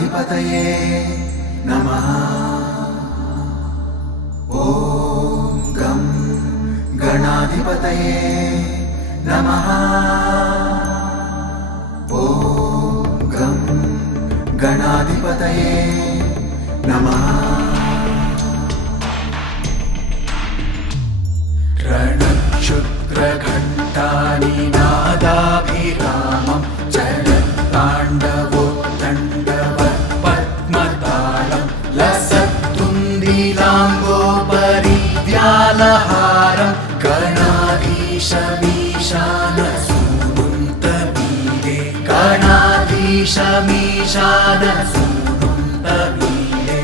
गणाधिपतये नमः। ॐ गं गणाधिपतये नमः। ॐ गं गणाधिपतये नमः। रणक्षुद्रघण्टानिनादाभिरामं चलत्ताण्डवोत्तण्डवत्पद्मतालं लसत्तुन्दिलाम्बोपरिव्यालहारं गणाधीशमीशानसूनुन्तमीडे गणाधीशमीशानसूनुन्तमीडे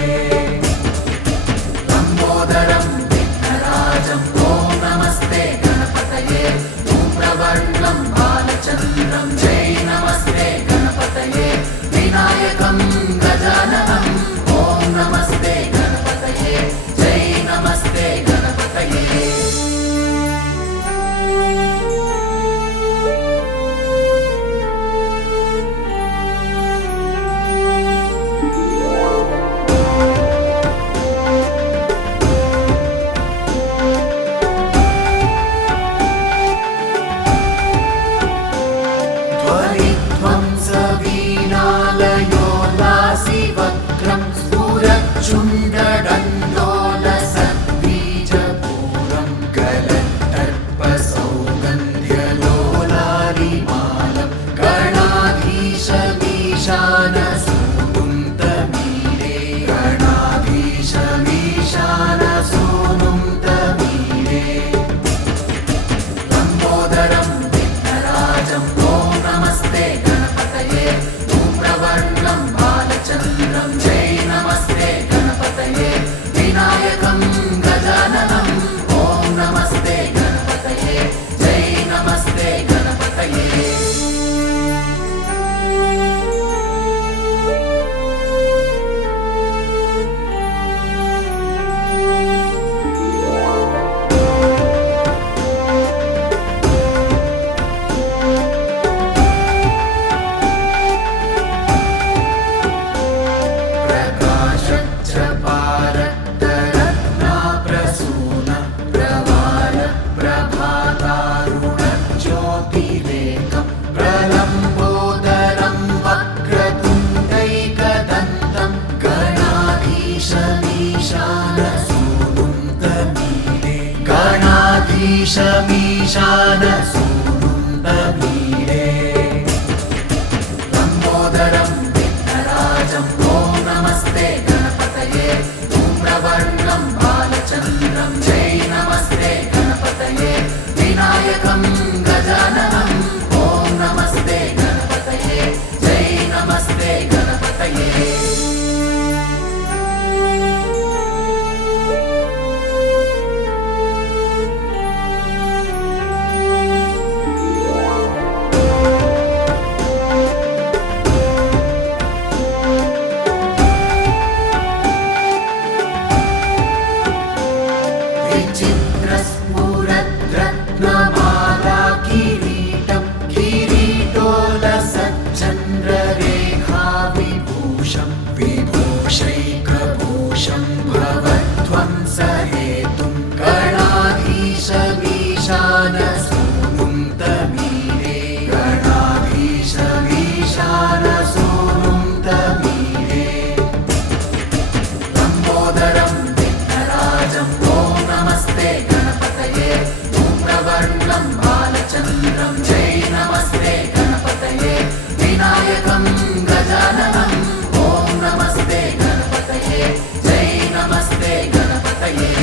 लम्बोदरं विघ्नराजं ॐ नमस्ते गणपतये धूम्रवर्णं बालचन्द्रं जय नमस्ते गणपतये विनायकं गजाननं ॐ नमस्ते गणपतये जय नमस्ते गणपतये। ध्वनिध्वंसवीणालयोल्लासिवक्त्रं स्फुरच्चुण्डदण्डोलसद्बीजपूरं गलत्तर्पसौगन्ध्यलोलारिमालं गणाधीशमीशानसूनुन्तमीडे गणाधीशमीशानसूनुन्तमीडे लम्बोदरं विघ्नराजं ॐ नमस्ते गणपतये धूम्रवर्णं बालचन्द्रं जय नमस्ते गणपतये विनायकं गजाननं ॐ नमस्ते गणपतये जय नमस्ते गणपतये। प्रकाशच्चपारक्तरत्नाप्रसून प्रवाल प्रभातारुणज्योतिरेकं प्रलम्बोदरं वक्रतुण्डैकदन्तं गणाधीशमीशानसूनुन्तमीडे गणाधीशमीशानसूनुन्तमीडे लम्बोदरं विघ्नराजं ॐ नमस्ते गणपतये धूम्रवर्णं बालचन्द्रं जय नमस्ते गणपतये विनायकं गजाननं ॐ नमस्ते गणपतये जय नमस्ते गणपतये। विचित्रस्फुरद्रत्नमाला किरीटं किरीटोलसच्चन्द्ररेखाविभूषं विभूषैकभूषं भवध्वंसहेतुं गणाधीशमीशानसूनुन्तमीडे गणाधीशमीशानसूनुन्तमीडे लम्बोदरं विघ्नराजं ॐ नमस्ते गणपतये धूम्रवर्णं बालचन्द्रं जय नमस्ते गणपतये विनायकं गजाननं ॐ नमस्ते गणपतये जय नमस्ते गणपतये।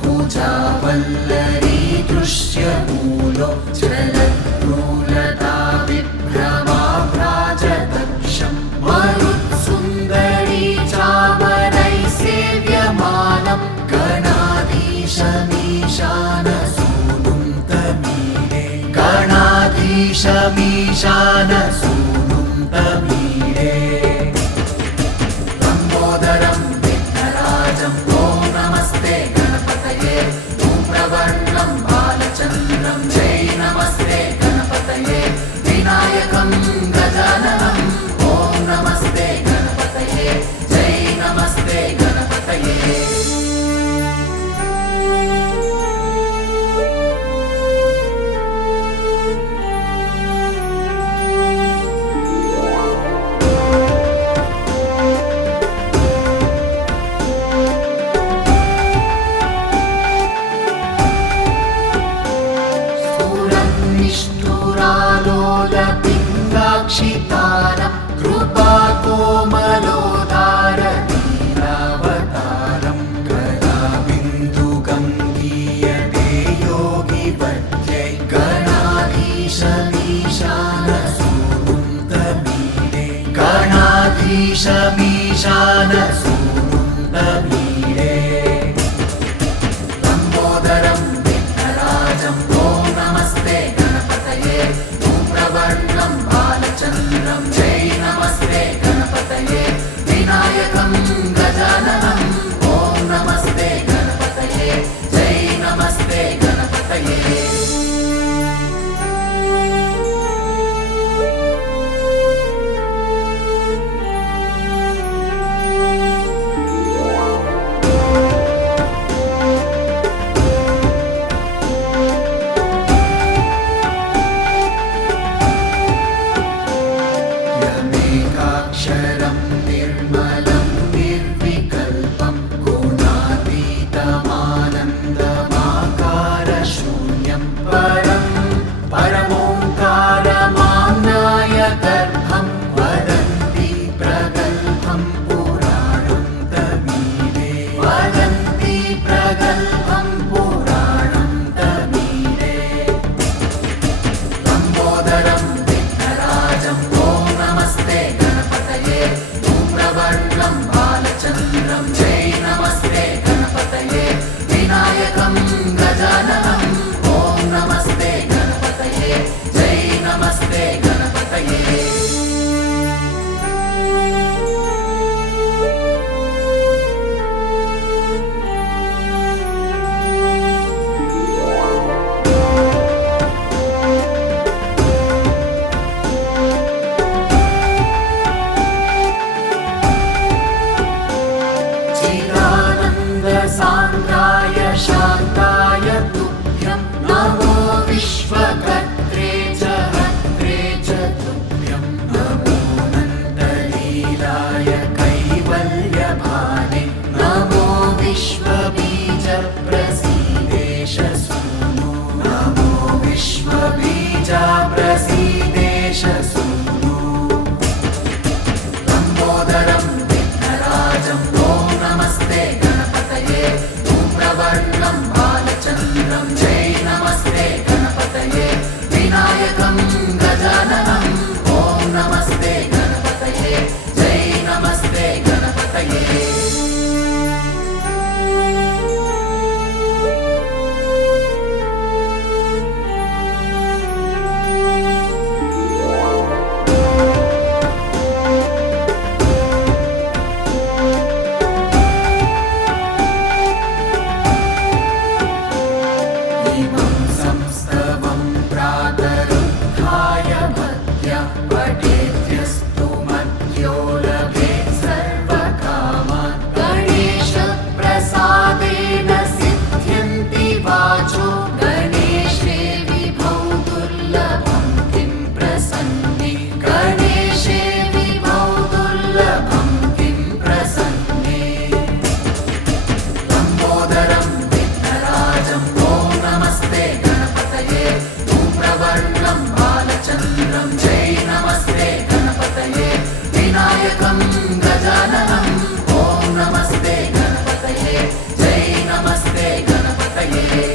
भुजावल्लरी दृश्यमूलो जलद्रूलता विभ्रमाभ्राजदक्षं मरुत्सुन्दरी चामरैः सेव्यमानं गणाधीशमीशानसूनुन्तमीडे गणाधीशमीशानसूनुं तमीडे लम्बोदरं विघ्नराजं ॐ नमस्ते गणपतये धूम्रवर्णं बालचन्द्रं जय नमस्ते गणपतये विनायकं गजाननं ॐ नमस्ते गणपतये जय नमस्ते गणपतये निष्ठुरालोलपिङ्गाक्षितारं कृपाकोमलोदारनीलावतारं गदाबिन्दुगङ्गीयते योगिवर्यै गणाधीशमीशानसूनुं तमीडे गणाधीशमीशानसूनुं तमीडे लम्बोदरं विघ्नराजं ॐ नमस्ते गणपतये धूम्रवर्णं बालचन्द्रं जय नमस्ते गणपतये विनायकं गजाननं ॐ नमस्ते गणपतये जय नमस्ते गणपतये यमेकाक्षरं निर्मलं निर्विकल्पं गुणातीतमानन्दमाकारशून्यं परं परमोङ्कारमाम्नाय गर्भं वदन्ति प्रगल्भं पुराणं तमीडे वदन्ति प्रगल्भं पुराणं तमीडे लम्बोदरं विघ्नराजं ॐ नमस्ते गणपतये धूम्रवर्णं बालचन्द्रं जय नमस्ते गणपतये विनायकं गजाननं ॐ नमस्ते गणपतये जय नमस्ते गणपतये चिदानन्दसान्द्राय शान्ताय तुभ्यं नमो विश्वकर्त्रे च हर्त्रे च तुभ्यं नमो नन्दलीलाय कैवल्यभाने नमो विश्वबीजप्रसीदेश सूनु नमो विश्वबीजप्रसीदेश सूनु लम्बोदरं विघ्नराजं ॐ नमस्ते गणपतये धूम्रवर्णं बालचन्द्रं जय नमस्ते गणपतये विनायकं गजाननं ॐ नमस्ते गणपतये जय नमस्ते गणपतये Viva